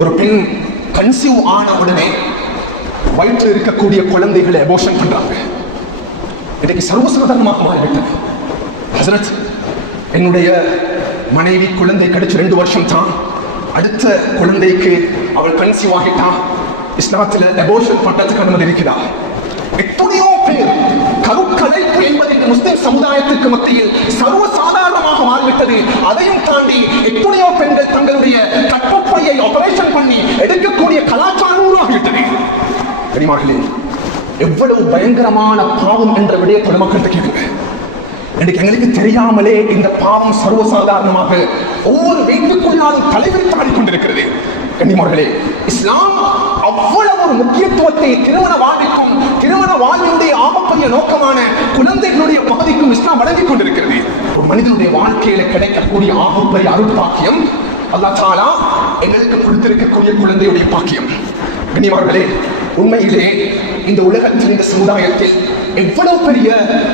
ஒரு பெண் கன்சீவ் ஆன உடனே வயிற்றில் இருக்கக்கூடிய குழந்தைகளை அபோஷன் பண்றாங்க. இன்றைக்கு சர்வசாதாரணமாக மாறிவிட்டது. ஹசரத் என்னுடைய மனைவி குழந்தை கடிச்சு ரெண்டு வருஷம் தான் அடுத்த குழந்தைக்கு அவள் கன்சீவ் ஆகிட்டா இஸ்லாத்தில் அபோஷன் பண்றதுக்கு அனுமதி இருக்கிறா எத்தனையோ பேர் கருக்கலைப்பு என்பது முஸ்லிம் சமுதாயத்துக்கு மத்தியில் சர்வசாதாரண மாறிவிட்டது. அதையும் தாண்டி எத்தனையோ பெண்கள் தங்களுடைய கற்பப்பையை ஆபரேஷன் பண்ணி எடுக்கக்கூடிய கலாச்சாரம் உருவாகிவிட்டது தெரியுமார்களே எவ்வளவு பயங்கரமான பாவம் என்ற விடயத்தோட மக்கள்கிட்ட கேட்குங்க இன்றைக்கு எங்களுக்கு தெரியாமலே இந்த பாவம் சர்வசாதாரணமாக ஒவ்வொரு வீட்டுக்குள்ளாலும் தலைவிரித்தாடி கொண்டிருக்கிறது கண்ணிமார்களே இஸ்லாம் அவ்வளவு ஒரு முக்கியத்துவத்தை திருமண வாழ்விற்கும் திருமண வாழ்வினுடைய ஆமப்பைய நோக்கமான குழந்தைகளுடைய பகுதிக்கும் இஸ்லாம் வழங்கிக் கொண்டிருக்கிறது. ஒரு மனிதனுடைய வாழ்க்கையில கிடைக்கக்கூடிய ஆகப்பெரிய அருட்பாக்கியம் அல்லா தாலா எங்களுக்கு கொடுத்திருக்கக்கூடிய குழந்தையுடைய பாக்கியம். கண்ணியமார்களே உண்மையிலே இந்த உலகத்தில் இந்த சமுதாயத்தில் எவ்வளவு பெரிய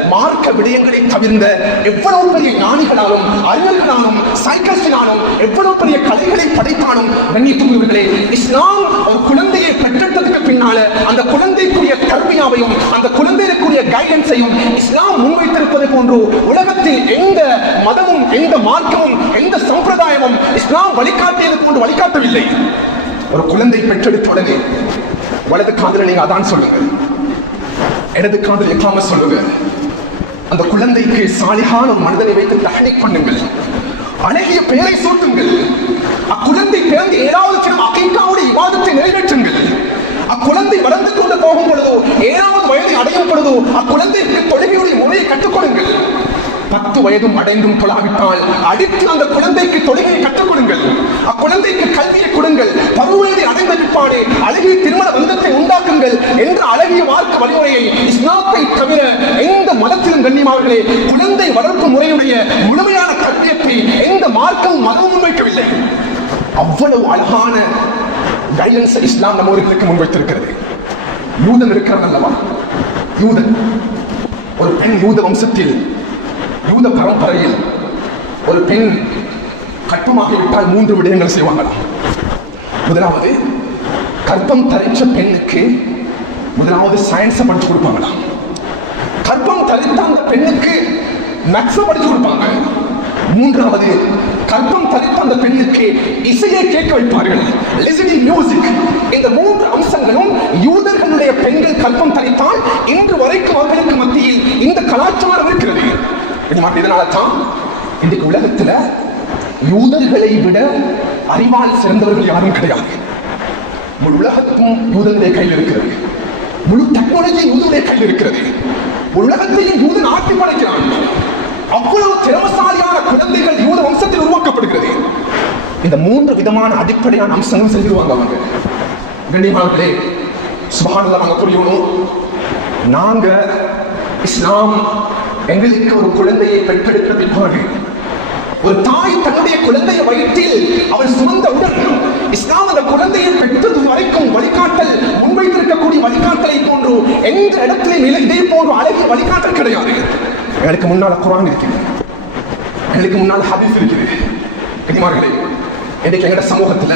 மார்க்க விடயங்களை தவிர்ந்த எவ்வளவு பெரிய ஞானிகளாலும் அறிஞர்களாலும் சைக்கஸ்டினாலும் எவ்வளவு பெரிய கலைகளை படைத்தாலும் கண்ணியத்துக்குரியவர்களே இஸ்லாம் ஒரு குழந்தையை பெற்றெடுத்ததுக்கு பின்னால அந்த குழந்தைக்குரிய கல்வியாவையும் அந்த குழந்தைக்குரிய கைடன்ஸையும் இஸ்லாம் முன்வைத்திருப்பது போன்று உலகத்தில் எந்த மதமும் எந்த மார்க்கமும் எந்த சம்பிரதாயமும் இஸ்லாம் வழிகாட்டியது போன்று வழிகாட்டவில்லை. ஒரு குழந்தை பெற்றெடுத்த உடனே வலது காதல நீங்க அதான் சொல்லுங்க. இடது காதல் எக்காம சொல்லுங்க. அந்த குழந்தைக்கு சாலிகான ஒரு மனிதனை வைத்து தஹனிக் பண்ணுங்கள். அழகிய பெயரை சூட்டுங்கள். அக்குழந்தை பிறந்து ஏழாவது சின்ன அகைக்காவுடைய விவாதத்தை நிறைவேற்றுங்கள். அக்குழந்தை வளர்ந்து கொண்டு போகும் பொழுதோ ஏழாவது வயதை அடையும் பொழுதோ அக்குழந்தைக்கு தொழுகையுடைய முறையை கற்றுக் கொடுங்கள். பத்து வயதும் அடைந்தும் தொழாவிட்டால் அடித்து அந்த குழந்தைக்கு தொழுகையை கற்றுக் கொடுங்கள். அக்குழந்தைக்கு கல்வியை கொடுங்கள். பருவயதை அடைந்த பிற்பாடு அழகிய திருமண பந்தத்தை உண்டாக்குங்கள் என்ற அழகிய வாழ்க்கை வழிமுறையை இஸ்லாத்தை தவிர எந்த மதத்திலும் கண்ணியமார்களே குழந்தை வளர்ப்பு முறையுடைய முழுமையான கல்வியத்தை எந்த மார்க்கமும் மதமும் முன்வைக்கவில்லை அவ்வளவு அழகான கைடன்ஸ் இஸ்லாம் நம்மவர்களுக்கு முன்வைத்திருக்கிறது யூதன் இருக்கிறான் அல்லவா? யூதன். ஒரு பெண் யூத வம்சத்தில் யூத பரம்பரையில் ஒரு பெண் கற்பமாகிவிட்டால் மூன்று விடயங்கள் செய்வாங்களாம் முதலாவது கற்பம் தரிச்ச பெண்ணுக்கு முதலாவது சயின்ஸை படிச்சு கொடுப்பாங்களாம் கற்பம் தரித்த அந்த பெண்ணுக்கு மேக்ஸை படிச்சு கொடுப்பாங்க மூன்றாவது கற்பம் தரித்த அந்த பெண்ணுக்கு இசையை கேட்க வைப்பார்கள். லிசனிங் மியூசிக் இந்த மூன்று அம்சங்களும் யூதர்களுடைய பெண்கள் கற்பம் தரித்தால் இன்று வரைக்கும் அவர்களுக்கு மத்தியில் இந்த கலாச்சாரம் இருக்கிறது. இதனால தான் இன்றைக்கு உலகத்துல யூதர்களை விட அறிவால் சிறந்தவர்கள் யாரும் கிடையாது. முழு உலகத்தும் யூதனுடைய கையில் இருக்கிறது. முழு டெக்னாலஜி யூதனுடைய கையில் இருக்கிறது. உலகத்தையும் யூதன் ஆட்டி படைக்கிறான். அவ்வளவு திறமசாலியான குழந்தைகள் யூத வம்சத்தில் உருவாக்கப்படுகிறது. இந்த மூன்று விதமான அடிப்படையான அம்சங்கள் செஞ்சிருவாங்க அவங்க. கண்ணியமானே சுபானதை நாங்க புரியணும் நாங்க இஸ்லாம் எங்களுக்கு ஒரு குழந்தையை பெற்றெடுக்க போல. ஒரு தாய் தன்னுடைய குழந்தையை வயிற்றில் அவள் சுமந்தவுடன் இஸ்லாம் அந்த குழந்தையை பெற்றது வரைக்கும் வழிகாட்டல் முன்வைத்திருக்கக்கூடிய வழிகாட்டலை போன்று எந்த இடத்திலும் இல்லை இதே போன்று அழகிய வழிகாட்டல் கிடையாது. எனக்கு முன்னால குரான் இருக்குது எங்களுக்கு முன்னால் ஹதீஸ் இருக்குது கனிமார்களே இன்னைக்கு எங்கட சமூகத்துல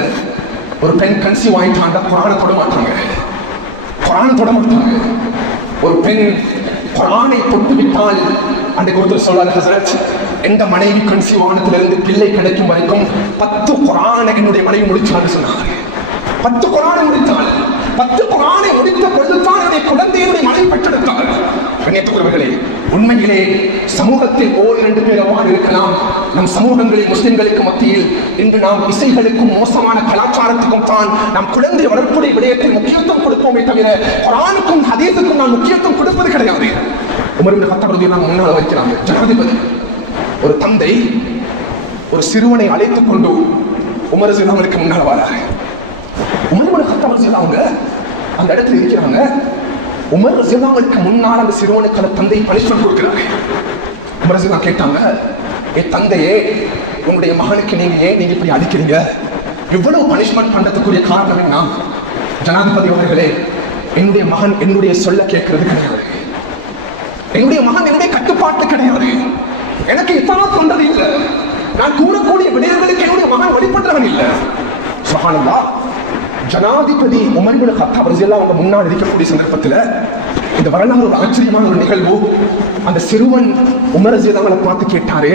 ஒரு பெண் கன்சீவ் ஆயிட்டாண்டா குரானை தொட மாட்டாங்க. குரானை தொட மாட்டாங்க. ஒரு பெண் குரானை தொட்டு விட்டால் அன்றைக்கு ஒருத்தர் சொல்றாரு ஹசரத் எந்த மனைவி கன்சீவ் ஆனதிலிருந்து பிள்ளை கிடைக்கும் வரைக்கும் பத்து குரானை என்னுடைய மனைவி முடிச்சான்னு சொன்னார். பத்து குரானை முடித்தாள். பத்து குரானை முடித்த பொழுதுதான் என்னுடைய குழந்தையினுடைய மனைவி பெற்றெடுத்தாள் உண்மையிலே சமூகத்தில் ஓர் இரண்டு பேர் அவ்வாறு இருக்கலாம். நம் சமூகங்களில் முஸ்லிம்களுக்கு மத்தியில் இன்று நாம் இசைகளுக்கும் மோசமான கலாச்சாரத்துக்கும் தான் நம் குழந்தை வளர்ப்புடைய விடயத்தில் முக்கியத்துவம் கொடுப்போமே தவிர குரானுக்கும் ஹதீஸுக்கும் நாம் முக்கியத்துவம் கொடுப்பது கிடையாது. உமரின் கத்தபதி நாம் முன்னால் வைக்கிறாங்க. ஜனாதிபதி ஒரு தந்தை ஒரு சிறுவனை அழைத்துக் கொண்டு உமர் அவருக்கு முன்னால் வராங்க உமர் கத்தபதி அவங்க அந்த இடத்துல இருக்கிறாங்க. உமர் ரசிலாவுக்கு முன்னால் அந்த சிறுவனுக்கான தந்தை பனிஷ்மெண்ட் கொடுக்கிறாங்க. உமர் ரசிலா கேட்டாங்க ஏ தந்தையே உங்களுடைய மகனுக்கு நீங்க ஏன் நீங்க இப்படி அடிக்கிறீங்க? இவ்வளவு பனிஷ்மெண்ட் பண்றதுக்குரிய காரணம் என்ன? ஜனாதிபதி அவர்களே என்னுடைய மகன் என்னுடைய சொல்ல கேட்கறது கிடையாது. என்னுடைய மகன் என்னுடைய கட்டுப்பாட்டு கிடையாது. எனக்கு இத்தாத் கொண்டது இல்லை. நான் கூறக்கூடிய விடயங்களுக்கு என்னுடைய மகன் வழிபட்டவன் இல்லை. சுகானந்தா ஜனாதிபதி உமர்புல் ஹத்தாப் ரஜியல்லா அவங்க முன்னால் இருக்கக்கூடிய சந்தர்ப்பத்தில் இந்த வரலாறு ஒரு ஆச்சரியமான ஒரு நிகழ்வு. அந்த சிறுவன் உமர் ரஜியல்லாங்களை பார்த்து கேட்டாரு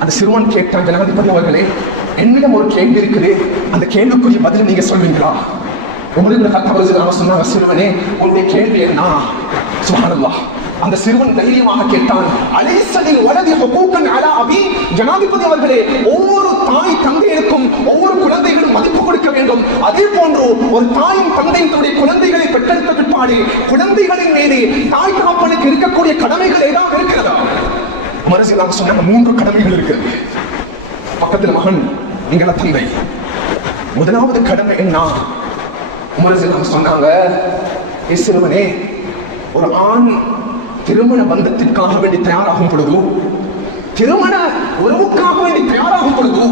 அந்த சிறுவன் கேட்டான் ஜனாதிபதி அவர்களே என்னிடம் ஒரு கேள்வி இருக்குது. அந்த கேள்விக்குரிய பதில் நீங்க சொல்வீங்களா? உமரின் ஹத்தாப் ரஜியல்லா சொன்னாங்க சிறுவனே உன்னுடைய கேள்வி என்ன? சுப்ஹானல்லாஹ். அந்த சிறுவன் தைரியமாக கேட்டான் அலைசலில் வலதி ஹுகூக்கன் அலா அபி? ஜனாதிபதி அவர்களே ஒவ்வொரு தாய் தந்தையருக்கும் ஒவ்வொரு குழந்தைகளும் மதிப்பு கொடுக்க வேண்டும். அதே போன்று ஒரு தாயும் தந்தையும் தன்னுடைய குழந்தைகளை பெற்றெடுத்த பிற்பாடு குழந்தைகளின் மீது தாய் தகப்பனுக்கு இருக்கக்கூடிய கடமைகள் ஏதாவது இருக்கிறதா? மரசியலாக சொன்னாங்க மூன்று கடமைகள் இருக்கிறது பக்கத்தில் மகன் நீங்கள தந்தை. முதலாவது கடமை என்ன? உமரசியலாக சொன்னாங்க "ஏ சிறுவனே ஒரு ஆண் திருமண பந்தத்திற்காக வேண்டி தயாராகும் பொழுது திருமண உறவுக்காக வேண்டி தயாராகும் பொழுது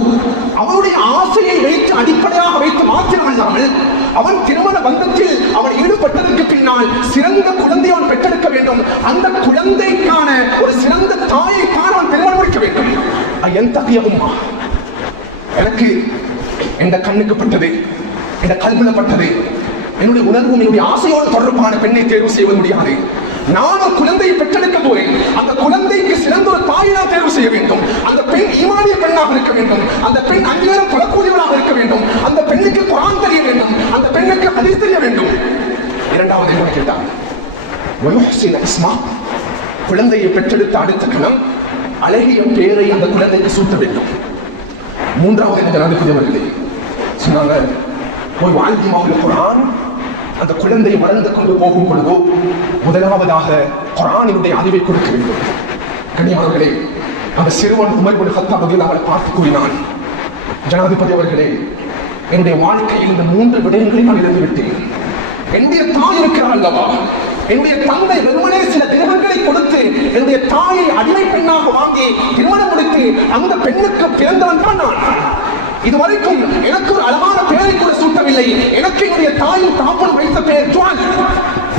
அவனுடைய ஆசையை வைத்து அடிப்படையாக வைத்து மாத்திரமல்லாமல் அவன் திருமண பந்தத்தில் அவன் ஈடுபட்டதற்கு பின்னால் சிறந்த குழந்தை அவன் பெற்றெடுக்க வேண்டும். அந்த குழந்தைக்கான ஒரு சிறந்த தாயைக்கான அவன் திருமணம் முடிக்க வேண்டும். என் தகையவுமா எனக்கு எந்த கண்ணுக்கு பட்டது எந்த கல்வில பட்டது. என்னுடைய உணர்வும் என்னுடைய ஆசையோடு தொடர்பான பெண்ணை தேர்வு செய்வது முடியாது. நானும் குழந்தையை பெற்றெடுக்க போறேன் அந்த குழந்தைக்கு சிறந்த ஒரு தாயை நான் தேர்வு செய்ய வேண்டும். அந்த பெண் ஈமானிய பெண்ணாக இருக்க வேண்டும். அந்த பெண் அங்கீகாரம் தொழக்கூடியவளாக இருக்க வேண்டும். அந்த பெண்ணுக்கு குரான் தெரிய வேண்டும். அந்த பெண்ணுக்கு ஹதீஸ் தெரிய வேண்டும். இரண்டாவது என்ன கேட்டார் இஸ்மா. குழந்தையை பெற்றெடுத்த அடுத்த கணம் அழகிய பேரை அந்த குழந்தைக்கு சூட்ட வேண்டும். மூன்றாவது என்ன ஜனாதிபதி அவர்களே சொன்னாங்க ஒரு வாழ்க்கை குரான் அந்த குழந்தை வளர்ந்து கொண்டு போகும் பொழுதோ முதலாவதாக குரானினுடைய அறிவை கொடுக்க வேண்டும். கனியாளர்களே அந்த சிறுவன் உமர் ஒரு ஹத்தா அவளை பார்த்து கூறினான் ஜனாதிபதி அவர்களே என்னுடைய வாழ்க்கையில் இந்த மூன்று விடயங்களை நான் இழந்துவிட்டேன். என்னுடைய தாய் இருக்கிறார் அல்லவா? என்னுடைய தந்தை வெறுமனே சில திரவங்களை கொடுத்து என்னுடைய தாயை அடிமை பெண்ணாக வாங்கி திருமணம் முடித்து அந்த பெண்ணுக்கு பிறந்தவன் தான் நான் இதுவரைக்கும் எனக்கு ஒரு அழகான பெயரை கூட சூட்டவில்லை. எனக்கு என்னுடைய தாயும் தாப்பனும் வைத்த பெயர் ஜுவான்.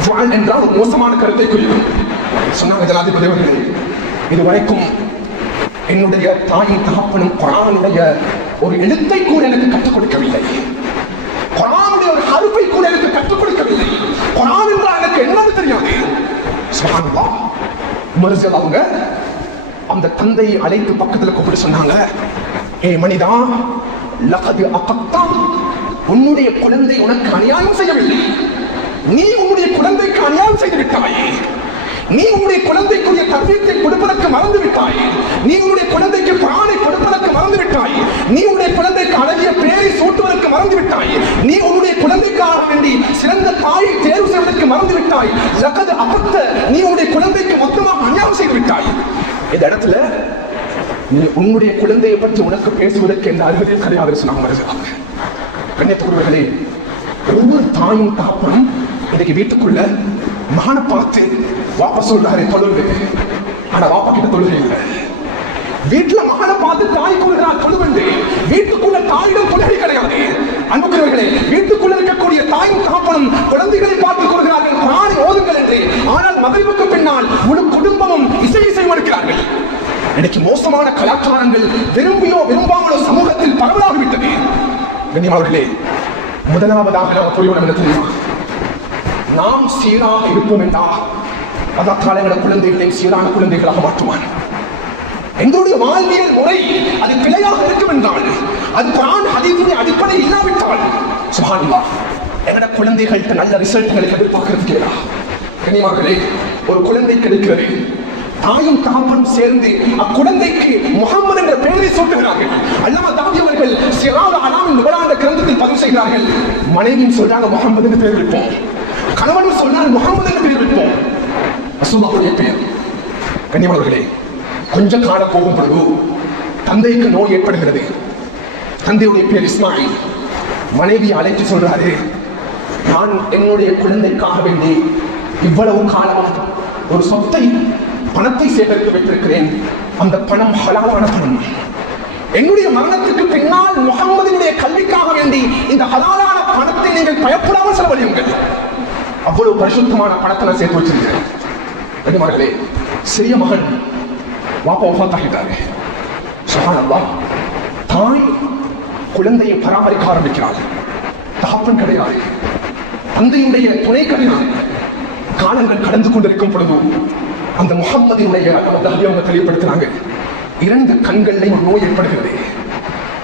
ஜுவான் என்றால் ஒரு மோசமான கருத்தை குறிக்கும் சொன்னாங்க ஜனாதிபதி அவர்கள் இதுவரைக்கும் என்னுடைய தாயும் தகப்பனும் குரானுடைய ஒரு எழுத்தை கூட எனக்கு கற்றுக் கொடுக்கவில்லை. குரானுடைய ஒரு அறுப்பை கூட எனக்கு கற்றுக் கொடுக்கவில்லை. குரான் என்றால் எனக்கு என்னன்னு தெரியாது. சுப்ஹானல்லாஹ் மறுசல் அவங்க அந்த தந்தையை அழைத்து பக்கத்துல கூப்பிட்டு சொன்னாங்க ஏ மணிதான் லகது அகத்தான் உன்னுடைய குழந்தை உனக்கு அநியாயம் செய்யவில்லை. நீ உன்னுடைய குழந்தைக்கு அநியாயம் செய்து விட்டாயே. நீ உன்னுடைய குழந்தைக்குரிய தர்மத்தை கொடுப்பதற்கு மறந்து விட்டாய். நீ உன்னுடைய குழந்தைக்கு பிராணை கொடுப்பதற்கு மறந்து விட்டாய். நீ உன்னுடைய குழந்தைக்கு அழகிய பேரை சூட்டுவதற்கு மறந்து விட்டாய். நீ உன்னுடைய குழந்தைக்காக வேண்டி சிறந்த தாயை தேர்வு செய்வதற்கு மறந்து விட்டாய். லகது அபத்த நீ உன்னுடைய குழந்தைக்கு மொத்தமாக அநியாயம் செய்து விட்டாய். இந்த இடத்துல உன்னுடைய குழந்தையை பற்றி உனக்கு பேசுவதற்கு எந்த அருகதையும் கிடையாது சொன்னாங்க வருகிறாங்க கண்ணியத்துக்குரியவர்களே ஒவ்வொரு தாயும் தகப்பனும் இன்னைக்கு வீட்டுக்குள்ள மகனை பார்த்து வாப்பா சொல்றாரு தொழுகு ஆனா வாப்பா கிட்ட தொழுகை இல்லை. வீட்டுல மகனை பார்த்து தாய் கொள்கிறார் தொழுவென்று வீட்டுக்குள்ள தாயிடம் கொள்கை கிடையாது. அன்புக்குரியவர்களே வீட்டுக்குள்ள இருக்கக்கூடிய தாயும் தகப்பனும் குழந்தைகளை பார்த்து கொள்கிறார்கள் குரானை ஓதுங்கள் என்று ஆனால் மகிழ்வுக்கு பின்னால் முழு குடும்பமும் இசை இசை இருக்கிறார்கள் இன்னைக்கு மோசமான கலாச்சாரங்கள் விரும்பியோ விரும்பாமலோ சமூகத்தில் பரவலாகிவிட்டது. கண்ணியமானவர்களே முதலாவதாக நாம் புரியணும் என்ன தெரியுமா? நாம் சீராக இருப்போம் என்றா அதற்கால எங்களோட குழந்தைகளை சீரான குழந்தைகளாக மாற்றுவான். எங்களுடைய வாழ்வியல் முறை அது பிழையாக இருக்கும் என்றால் அது குரான் ஹதீஸுடைய அடிப்படை இல்லாவிட்டால் சுபானுல்லா எங்களோட குழந்தைகள்கிட்ட நல்ல ரிசல்ட்களை எதிர்பார்க்கிறது கேடா கனிமார்களே ஒரு குழந்தை கிடைக்கிறது. தாயும் தாப்பனும் சேர்ந்து அக்குழந்தைக்கு முகமது என்ற பெயரை சூட்டுகிறார்கள். அல்லாம தாதி அவர்கள் சிறாத அலாம் நுகரான கிரந்தத்தில் பதிவு செய்கிறார்கள். மனைவியும் சொல்றாங்க முகமது என்று பெயர் வைப்போம். கணவனும் சொன்னால் முகமது என்று பெயர் வைப்போம். ரசூலுல்லாஹுடைய பெயர். கண்ணியமானவர்களே கொஞ்ச காலம் போகும் பொழுது தந்தைக்கு நோய் ஏற்படுகிறது. தந்தையுடைய பேர் இஸ்மாயில். மனைவி அழைத்து சொல்றாரு நான் என்னுடைய குழந்தைக்காக வேண்டி இவ்வளவு காலமாக ஒரு சொத்தை பணத்தை சேகரித்து வைத்திருக்கிறேன். அந்த பணம் ஹலாலான பணம் என்னுடைய மரணத்துக்கு பின்னால் முகமதினுடைய கல்விக்காக வேண்டி இந்த ஹலாலான பணத்தை நீங்கள் பயப்படாமல் செலவழியுங்கள். அவ்வளவு பரிசுத்தமான பணத்தை நான் சேர்த்து வச்சிருக்கேன் கண்ணியமானவர்களே சிறிய மகன் வாப்பா ஒஃபாத்தாகிட்டாரு சுகானல்லா தாய் குழந்தையை பராமரிக்க ஆரம்பிக்கிறாள். தகப்பன் கிடையாது. தந்தையுடைய துணை கிடையாது காலங்கள் கடந்து கொண்டிருக்கும் பொழுது அந்த முகம்மதினுடைய தகுதி அவங்க தெளிவுபடுத்தினாங்க. இரண்டு கண்கள்லையும் நோய் ஏற்படுகிறது.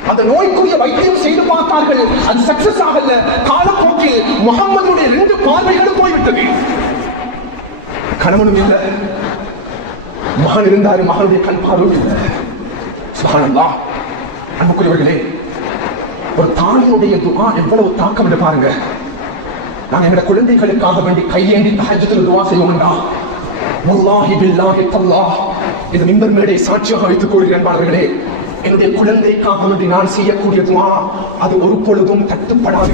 அந்த நோய்க்குரிய வைத்தியம் செய்து பார்த்தார்கள். அது சக்சஸ் ஆகல. காலப்போக்கில் முகம்மதுடைய ரெண்டு பார்வைகளும் போய்விட்டது. கணவனும் இல்லை. மகன் இருந்தாரு. மகனுடைய கண் பார்வை இல்லை. சுபஹானல்லாஹ். அன்புக்குரியவர்களே ஒரு தாயினுடைய துவா எவ்வளவு தாக்கம் என்று பாருங்க. நாங்க எங்க குழந்தைகளுக்காக வேண்டி கையேண்டி தஹஜ்ஜுல் துவா செய்வோம்டா. வல்லாஹி பில்லாஹி தல்லாஹ் இது மிம்பர் மேடை சாட்சியாக வைத்துக் கொள்கிறேன் நண்பர்களே என்னுடைய குழந்தைக்காக வேண்டி நான் செய்யக்கூடிய துஆ அது ஒரு பொழுதும் தட்டுப்படாது.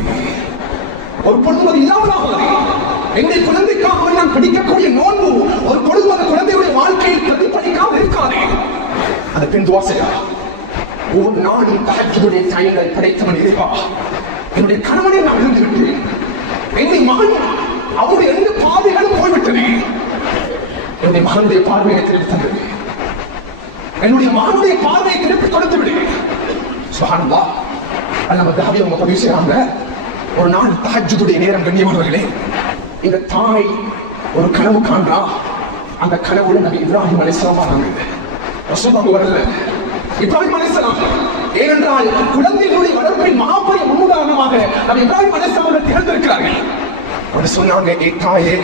ஒரு பொழுதும் அது இல்லாமல் என்னுடைய குழந்தைக்காக நான் பிடிக்கக்கூடிய நோன்பு ஒரு பொழுதும் அந்த குழந்தையுடைய வாழ்க்கையில் பிரதிபலிக்காமல் இருக்காது. அந்த பெண் துவா செய்யா ஒரு நாளும் தகஜுடைய தாயங்கள் படைத்தவன் இருப்பா. என்னுடைய கணவனை நான் விழுந்து விட்டேன் என்னை மகன் அவருடைய எந்த பாதைகளும் போய்விட்டது என்னுடைய மகனுடைய பார்வையை திருப்பி தந்து என்னுடைய மகனுடைய பார்வையை திருப்பி கொடுத்து விடு. சுகானந்தா அல்ல தாவி அவங்க பதிவு செய்யறாங்க ஒரு நாள் தாஜுடைய நேரம் கண்ணியமானவர்களே இந்த தாய் ஒரு கனவு காண்றா. அந்த கனவுல நபி இப்ராஹிம் அலிஸ்லாம் வராங்க. ரசூலுல்லாஹ் வரல. இப்ராஹிம் அலிஸ்லாம் ஏனென்றால் குழந்தைகளுடைய வளர்ப்பின் மகாபெரிய முன்னுதாரணமாக நபி இப்ராஹிம் அலிஸ்லாம் அவர்கள் திறந்திருக்கிறார்கள் அவர் சொன்னாங்க ஏ தாயே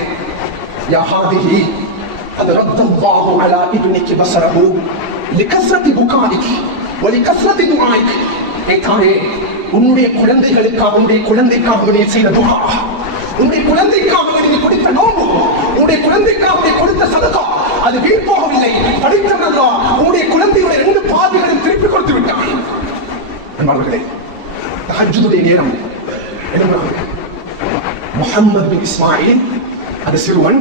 யஹாதிஹி ஹாதிஹி قد رد الله على ابنك بصره لكثرة بكائك ولكثرة دعائك ஏ தாயே உன்னுடைய குழந்தைகளுக்காக உன்னுடைய குழந்தைக்காக நீ செய்த துஆ உன்னுடைய குழந்தைக்காக நீ கொடுத்த நோன்பு உன்னுடைய குழந்தைக்காக நீ கொடுத்த சதகா அது வீண் போகவில்லை படித்தவர்களா உன்னுடைய குழந்தையுடைய ரெண்டு பாதைகளையும் திருப்பி கொடுத்து விட்டான் அன்பார்களே தஹஜ்ஜுடைய நேரம் எழுந்தாங்க முஹம்மது பின் இஸ்மாயில் அது சிறுவன்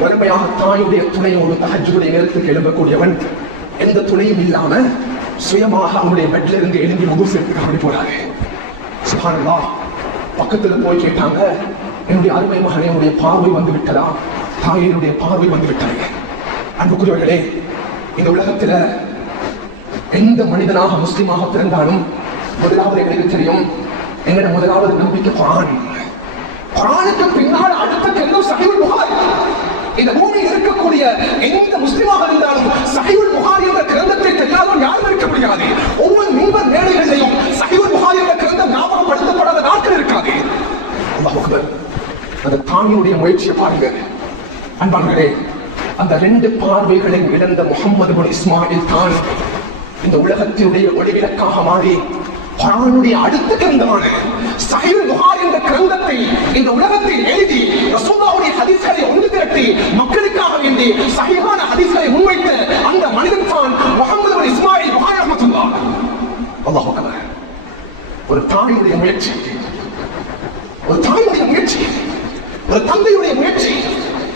வறுமையாக தாயுடைய துணையோடு தகஜுடைய நேரத்துக்கு எழும்பக்கூடியவன் எந்த துணையும் இல்லாம சுயமாக அவனுடைய பெட்ல இருந்து எழுந்தி உது சேர்த்துக்கு அப்படி போறாரு. சுபானல்லா பக்கத்துல போய் கேட்டாங்க என்னுடைய அருமை மகனே என்னுடைய பார்வை வந்து விட்டதா தாயினுடைய பார்வை வந்து விட்டாங்க அன்புக்குரியவர்களே இந்த உலகத்துல எந்த மனிதனாக முஸ்லிமாக பிறந்தாலும் முதலாவது எங்களுக்கு தெரியும் எங்கட முதலாவது நம்பிக்கை குரான். குரானுக்கு பின்னால் அடுத்த கெல்லும் சகிவு இந்த பூமியில் இருக்கக்கூடிய எந்த முஸ்லிமாக இருந்தாலும் சஹீஹுல் புகாரி என்ற கிரந்தத்தை தெரியாதவன் யாரும் இருக்க முடியாது. ஒவ்வொரு மீன்பர் மேடைகளிலையும் சஹீஹுல் புகாரி என்ற கிரந்தம் ஞாபகப்படுத்தப்படாத நாட்கள் இருக்காது. அந்த தானியுடைய முயற்சியை பாருங்க அன்பார்களே அந்த ரெண்டு பார்வைகளை இழந்த முகமது பின் இஸ்மாயில் தான் இந்த உலகத்தினுடைய ஒளிவிளக்காக மாறி குரானுடைய அடுத்த கிரந்தமான சஹீல் புகார் என்ற கிரந்தத்தை இந்த உலகத்தில் எழுதி ரசூலுல்லாஹுடைய ஹதீஸ்களை ஒன்று திரட்டி மக்களுக்காக வேண்டி சஹீஹான ஹதீஸ்களை முன்வைத்த அந்த மனிதன் தான் முகமது பின் இஸ்மாயில் புகார் ரஹ்மத்துல்லாஹ் அல்லாஹ் அக்பர் ஒரு தாயுடைய முயற்சி. ஒரு தாயுடைய முயற்சி. ஒரு தந்தையுடைய முயற்சி.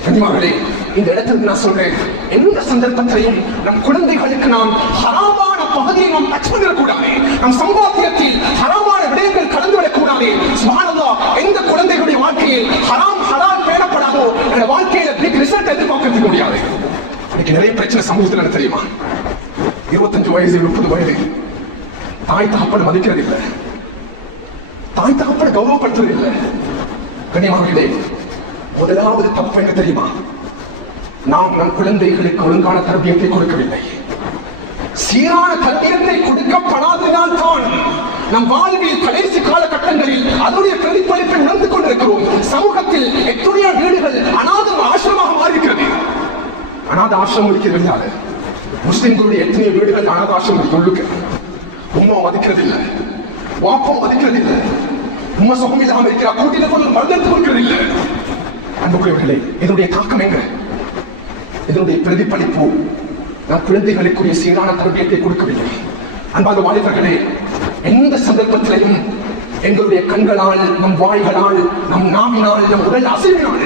கனிமார்களே இந்த இடத்துல நான் சொல்றேன். எந்த சந்தர்ப்பத்திலையும் நம் குழந்தைகளுக்கு நாம் ஹராமான பகுதியை நாம் டச் பண்ணிடக்கூடாது. நம் சம்பாத்தியத்தில் ஹராமான விடயங்கள் கலந்து கூடாது சுபானல்லா எந்த குழந்தைகளுடைய வாழ்க்கையில் ஹராம் ஹலால் பேணப்படாதோ அந்த வாழ்க்கையில பிக் ரிசல்ட் எதிர்பார்க்க முடியாது. இன்னைக்கு நிறைய பிரச்சனை சமூகத்தில் எனக்கு தெரியுமா? இருபத்தஞ்சு வயசு முப்பது வயது. தாய் தகப்பன் மதிக்கிறது இல்லை. தாய் தகப்பனை கௌரவப்படுத்துவது இல்லை கண்ணியமானவர்களே முதலாவது தப்பு என்ன தெரியுமா? நாம் நம் குழந்தைகளுக்கு ஒழுங்கான தர்பியத்தை கொடுக்கவில்லை. சீரான தர்பியத்தை கொடுக்கப்படாததினால் தான் நம் வாழ்வில் கடைசி காலகட்டங்களில் அதனுடைய பிரதிபலிப்பை உணர்ந்து கொண்டிருக்கிறோம். சமூகத்தில் எத்தனையோ வீடுகள் அநாத ஆசிரமாக மாறியிருக்கிறது. அநாத ஆசிரமம் இருக்கிறது முஸ்லிம்களுடைய எத்தனை வீடுகள் அநாத ஆசிரமம் சொல்லுக்கு உண்மை மதிக்கிறது இல்லை வாப்பம் மதிக்கிறது இல்லை உம்மா சுகம் இல்லாமல் இருக்கிறா கூட்டில கொண்டு மருந்து கொடுக்கிறது இல்லை அன்புக்குரியவர்களே இதனுடைய தாக்கம் எங்க? இதனுடைய பிரதிபலிப்பு நான் குழந்தைகளுக்குரிய சீரான தரபியத்தை கொடுக்கவில்லை. அன்பாக வாலிபர்களே எந்த சந்தர்ப்பத்திலையும் எங்களுடைய கண்களால் நம் வாய்களால் நம் நாவினால் நம் உடல் அசைவினால்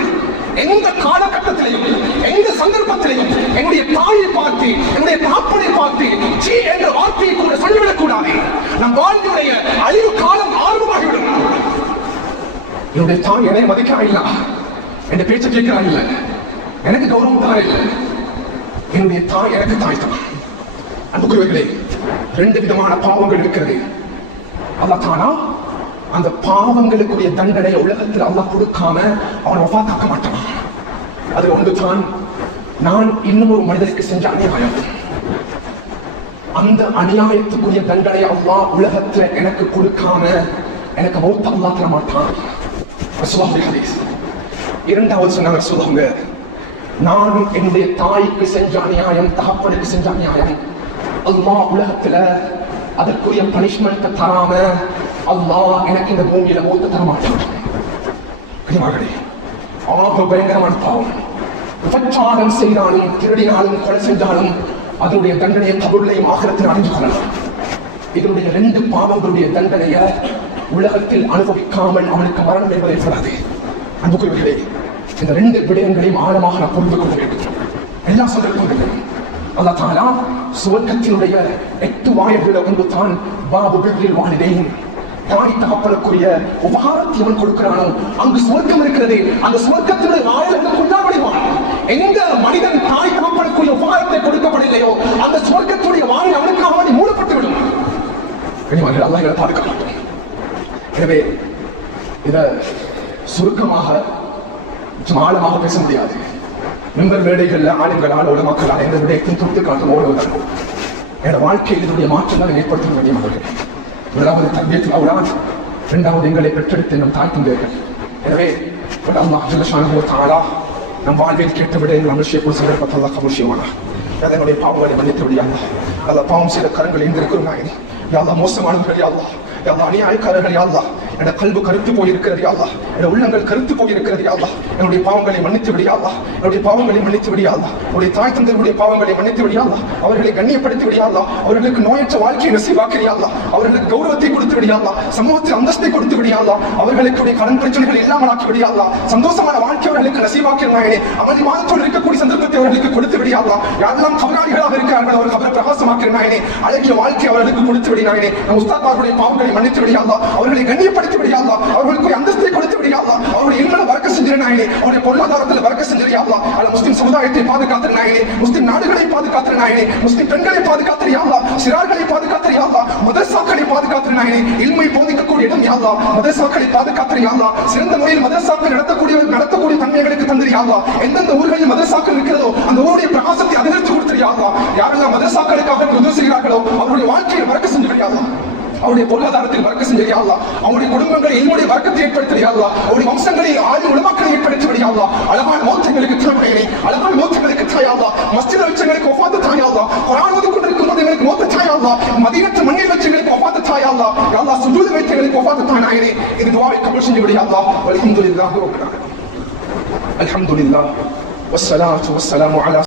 எந்த காலகட்டத்திலையும் எந்த சந்தர்ப்பத்திலையும் என்னுடைய தாயை பார்த்து என்னுடைய தாப்பனை பார்த்து சீ என்ற வார்த்தையை கூட சொல்லிவிடக் கூடாது நம் வாழ்க்கையுடைய அழிவு காலம் ஆர்வமாகிவிடும் என்னுடைய தாய் என்னை மதிக்கிறா இல்ல என் பேச்சை கேட்கிறா இல்ல எனக்கு கௌரவம் தர இல்லை என்னுடைய தாய் எனக்கு தாய் தான். அன்புக்குரியவர்களே ரெண்டு விதமான பாவங்கள் இருக்கிறது. அல்ல தானா அந்த பாவங்களுக்குரிய தண்டனையை உலகத்தில் அல்லாஹ் கொடுக்காம அவனை வஃபாத்தாக்க மாட்டான். அது ஒன்றுதான் நான் இன்னும் ஒரு மனிதருக்கு செஞ்ச அநியாயம். அந்த அநியாயத்துக்குரிய தண்டனை அல்லாஹ் உலகத்துல எனக்கு கொடுக்காம எனக்கு மௌத்த அல்லா தர மாட்டான். இரண்டாவது சொன்னாங்க சொல்லுவாங்க நான் என்னுடைய தாய்க்கு செஞ்ச அநியாயம் தகப்பனுக்கு செஞ்ச அநியாயம். அல்லாஹ் உலகத்துல அதற்குரிய பனிஷ்மெண்ட் தராம அல்லாஹ் எனக்கு இந்த பூமியில மௌத்த தர மாட்டான் கனிமகளே ஆக பயங்கரமான பாவம். உபச்சாரம் செய்தாலும் திருடினாலும் கொலை செஞ்சாலும் அதனுடைய தண்டனையை கபுளையும் ஆகிரத்தில் அறிஞ்சு கொள்ளலாம். இதனுடைய ரெண்டு பாவங்களுடைய தண்டனையை உலகத்தில் அனுபவிக்காமல் அவனுக்கு மரணம் என்பது ஏற்படாது அன்புக்குரியவர்களே இந்த ரெண்டு விடயங்களையும் ஆழமாக நான் புரிந்து கொள்ள வேண்டும். எல்லா சந்தர்ப்பங்களிலும் அல்லாஹ் தாலா சுவர்க்கத்தினுடைய எட்டு வாயல்களை ஒன்று தான் பாபு பிரில் வாலிதேன் தாய் தகப்பனுக்குரிய உபகாரத்தை அவன் கொடுக்கிறானோ? அங்கு சுவர்க்கம் இருக்கிறது. அந்த சுவர்க்கத்தினுடைய வாயில்கள் கொண்டாடப்படுவான் எந்த மனிதன் தாய் தகப்பனுக்குரிய உபகாரத்தை கொடுக்கப்படவில்லையோ அந்த சுவர்க்கத்துடைய வாயில் அவனுக்கு அவனை மூடப்பட்டு விடும் கனிமகள் அல்லாஹ் எங்களை மாட்டோம் எனவே இத சுருக்கமாக ஆழமாக பேச முடியாது. மெம்பர் மேடைகள்ல ஆளுங்களால் உலமக்களால் எந்த விடயத்தையும் தொட்டு காட்டும் ஓடுவதற்கும். என்னோட வாழ்க்கையில் இதனுடைய மாற்றங்களை ஏற்படுத்த வேண்டிய மக்கள் முதலாவது தர்பியத்தில் அவுலான் இரண்டாவது எங்களை பெற்றெடுத்து நம் தாய் தந்தையர்கள் எனவே அல்லாஹ் நம் வாழ்வில் கேட்ட எங்கள் அமிஷேக்குள் சந்தர்ப்பத்தை அல்லாஹ் கபூல் செய்வானா அதனுடைய பாவங்களை மன்னித்து விடியாதா அல்லாஹ். பாவம் செய்த கரங்கள் எங்க இருக்கிறோம் நாயனே மோசமானவர்கள் யாழ்லா அல்லாஹ். அநியாயக்காரர்கள் யாழ்லா என்னோட கல்பு கருத்து போயிருக்கிறது யா அல்லாஹ் என்னோட உள்ளங்கள் கருத்து போயிருக்கிறது யா என்னுடைய பாவங்களை மன்னித்து விடியாதா என்னுடைய பாவங்களை மன்னித்து விடியாதா என்னுடைய தாய் தந்தருடைய பாவங்களை மன்னித்து விடியாதா அவர்களை கண்ணியப்படுத்தி விடியாதா அவர்களுக்கு நோயற்ற வாழ்க்கையை நசீவாக்கிறியா அவர்களுக்கு கௌரவத்தை கொடுத்து விடியாதா சமூகத்தில் அந்தஸ்தை கொடுத்து விடியாதா அவர்களுக்கு கடன் பிரச்சனைகள் இல்லாமல் ஆக்கி விடியாதா சந்தோஷமான வாழ்க்கை அவர்களுக்கு நசீவாக்கிய நாயனே மாதத்தோடு இருக்கக்கூடிய சந்தர்ப்பத்தை அவர்களுக்கு கொடுத்து விடியாதா யாரெல்லாம் கவராளிகளாக இருக்கிறார்கள் அவர் அவரை பிரகாசமாக்கிறனாயினே அழகிய வாழ்க்கை அவர்களுக்கு கொடுத்து விடி நம் உஸ்தாத்மார்களுடைய பாவங்களை மன்னித்து விடியாதா அவர்களை கண்ணியப்படுத்த விடியா அல்லாஹ் அவர்களுக்கு அந்தஸ்தை கொடுத்து விடியா அவருடைய இல்லல வரக்க செஞ்சிரு நாயனே. அவருடைய பொருளாதாரத்தில் வரக்க செஞ்சிரு அல்ல முஸ்லிம் சமுதாயத்தை பாதுகாத்து நாயனே. முஸ்லிம் நாடுகளை பாதுகாத்து நாயனே. முஸ்லிம் பெண்களை பாதுகாத்திர யாவா சிறார்களை பாதுகாத்திர யாவா மதரசாக்களை பாதுகாத்திர நாயனே. இல்மை போதிக்கக்கூடிய இடம் யாவா அல்லாஹ் மதரசாக்களை பாதுகாத்திர அல்லாஹ் சிறந்த முறையில் மதரசாக்கள் நடத்தக்கூடிய நடத்தக்கூடிய தன்மைகளுக்கு தந்திரி யாவா எந்தெந்த ஊர்களில் மதரசாக்கள் இருக்கிறதோ அந்த ஊருடைய பிரகாசத்தை அதிகரித்து கொடுத்திரு யாவா யாரெல்லாம் மதரசாக்களுக்காக உதவி செய்கிறார்களோ அவருடைய வாழ்க்கையை வரக்க செஞ்சு அவருடைய பொருளாதாரத்தில் வர்க்க செஞ்சறியா அவருடைய குடும்பங்களை என்னுடைய வர்க்கத்தை ஏற்படுத்தியா அவருடைய வம்சங்களை ஆயுள் உலமாக்களை ஏற்படுத்தி அழகான மோத்தங்களுக்கு தலைமையிலே அழகான மோத்தங்களுக்கு தாயாதா மஸ்ஜித வச்சங்களுக்கு ஒப்பாத்த தாயாதா குரான் ஓதி கொண்டிருக்கும் போது எங்களுக்கு மோத்த தாயாதா மதீனத்து மண்ணில் வச்சங்களுக்கு ஒப்பாத்த தாயாதா யாழ்லா சுஜூத வைத்தங்களுக்கு ஒப்பாத்த தானாயிரே இது துவாவை கபல் செஞ்சு விடியாதா அல்ஹம்துலில்லாஹி ரப்பில் ஆலமீன் அல்ஹம்துலில்லாஹ் والصلاة والسلام على